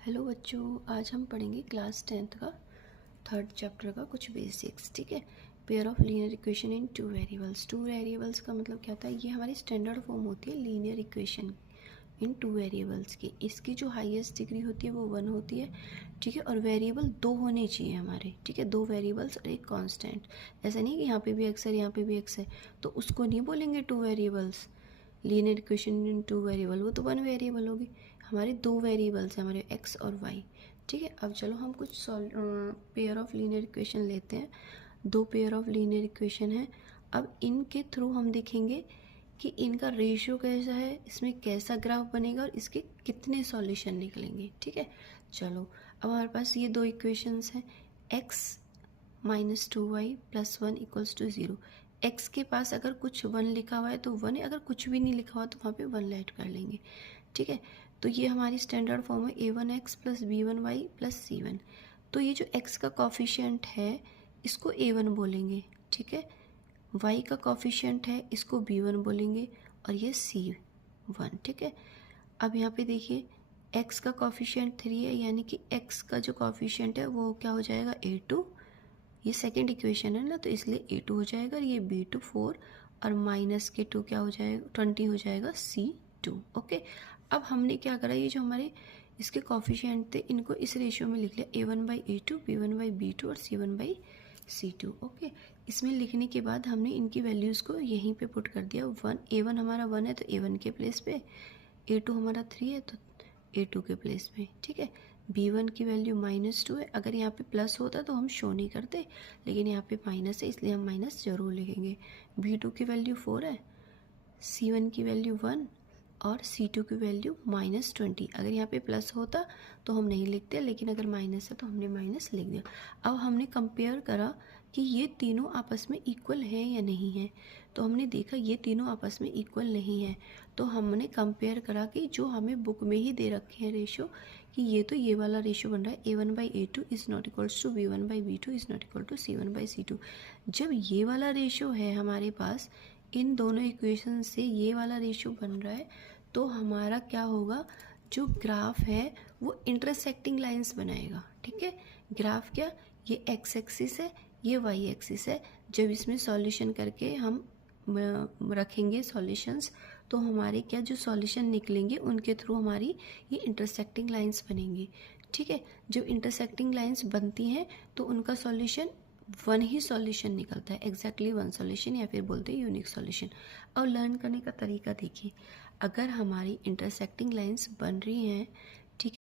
Hello बच्चों, आज हम पढ़ेंगे क्लास 10th का थर्ड चैप्टर का कुछ बेसिक्स। ठीक है। Pair of linear equation in two variables. Two variables का मतलब क्या होता है? ये हमारी स्टैंडर्ड फॉर्म होती है linear equation in two variables की। इसकी जो हाईएस्ट डिग्री होती है वो 1 होती है। ठीक है। और वेरिएबल दो होने चाहिए हमारे। ठीक है, दो वेरिएबल्स और एक कांस्टेंट। ऐसा नहीं कि यहाँ पे भी एक्स है यहाँ पे भी एक्स है, तो उसको नहीं बोलेंगे two variables. Linear equation in two variable, वो तो वन वेरिएबल होगी। हमारे दो वेरिएबल्स हैं, हमारे एक्स और वाई। ठीक है। अब चलो हम कुछ पेयर ऑफ लीनियर इक्वेशन लेते हैं। दो पेयर ऑफ लीनियर इक्वेशन है। अब इनके थ्रू हम देखेंगे कि इनका रेशियो कैसा है, इसमें कैसा ग्राफ बनेगा और इसके कितने सॉल्यूशन निकलेंगे। ठीक है। चलो, अब हमारे पास ये दो इक्वेशंस हैं। x minus 2y plus 1 equals to 0। X के पास अगर कुछ 1 लिखा हुआ है तो 1 है, अगर कुछ भी नहीं लिखा हुआ तो वहाँ पे 1 ऐड कर लेंगे। ठीक है। तो ये हमारी स्टैंडर्ड फॉर्म है a1x plus b1y plus c1। तो ये जो x का कॉफिशिएंट है इसको a1 बोलेंगे। ठीक है। y का कॉफिशिएंट है इसको b1 बोलेंगे और ये c1। ठीक है। अब यहाँ पे देखिए x का कॉफिशिएंट 3 है, यानी कि x का जो कॉफिशिएंट है वो क्या हो जाएगा, a2। ये सेकेंड इक्वेशन है ना, तो इसलिए a2 हो जाएगा और ये b2 4 और माइनस के 2 क्या हो जाएगा, 20 हो जाएगा c2। ओके। अब हमने क्या करा, ये जो हमारे इसके कॉफिशिएंट थे इनको इस रेशियो में लिख लिया, a1/a2, b1/b2 और c1/c2। ओके। इसमें लिखने के बाद हमने इनकी वैल्यूज़ को यहीं पे पुट कर दिया। a1 हमारा 1 है तो a1 के प्लेस पे, a2 हमारा 3 है तो a2 के प्लेस पे। ठीक है। b1 की वैल्यू -2 है। अगर यहाँ पे प्लस होता तो हम शो नहीं करते, लेकिन यहाँ पे माइनस है इसलिए हम माइनस जरूर लिखेंगे। b2 की वैल्यू 4 है, c1 की वैल्यू 1 और c2 की वैल्यू -20। अगर यहाँ पे प्लस होता तो हम नहीं लिखते, लेकिन अगर माइनस है तो हमने माइनस लिख दिया। अब हमने कंपेयर करा कि ये तीनों आपस में इक्वल है या नहीं है, तो हमने देखा ये तीनों आपस में इक्वल नहीं है। तो हमने कंपेयर करा कि जो हमें बुक में ही दे रखे हैं रेशो, कि ये तो ये वाला रेशो बन रहा है a1/a2 is not equals to b1/b2 is not equal to c1/c2। जब ये वाला रेशो है हमारे पास, इन दोनों इक्वेशन से ये वाला रेशो बन रहा है, तो हमारा क्या होगा, जो ग्राफ है वो इंटरसेक्टिंग लाइंस बनाएगा। ठीक है। ग्राफ क्या, ये एक्स एक्सिस है ये वाई एक्सिस है। जब इसमें सॉल्यूशन करके हम रखेंगे सॉल्यूशंस, तो हमारे क्या जो सॉल्यूशन निकलेंगे उनके थ्रू हमारी ये इंटरसेक्टिंग लाइंस बनेंगी। ठीक है। जब इंटरसेक्टिंग लाइंस बनती हैं तो उनका सॉल्यूशन वन ही सॉल्यूशन निकलता है, एग्जैक्टली वन सॉल्यूशन, या फिर बोलते हैं यूनिक सॉल्यूशन। और लर्न करने का तरीका देखिए, अगर हमारी इंटरसेक्टिंग लाइंस बन रही हैं, ठीक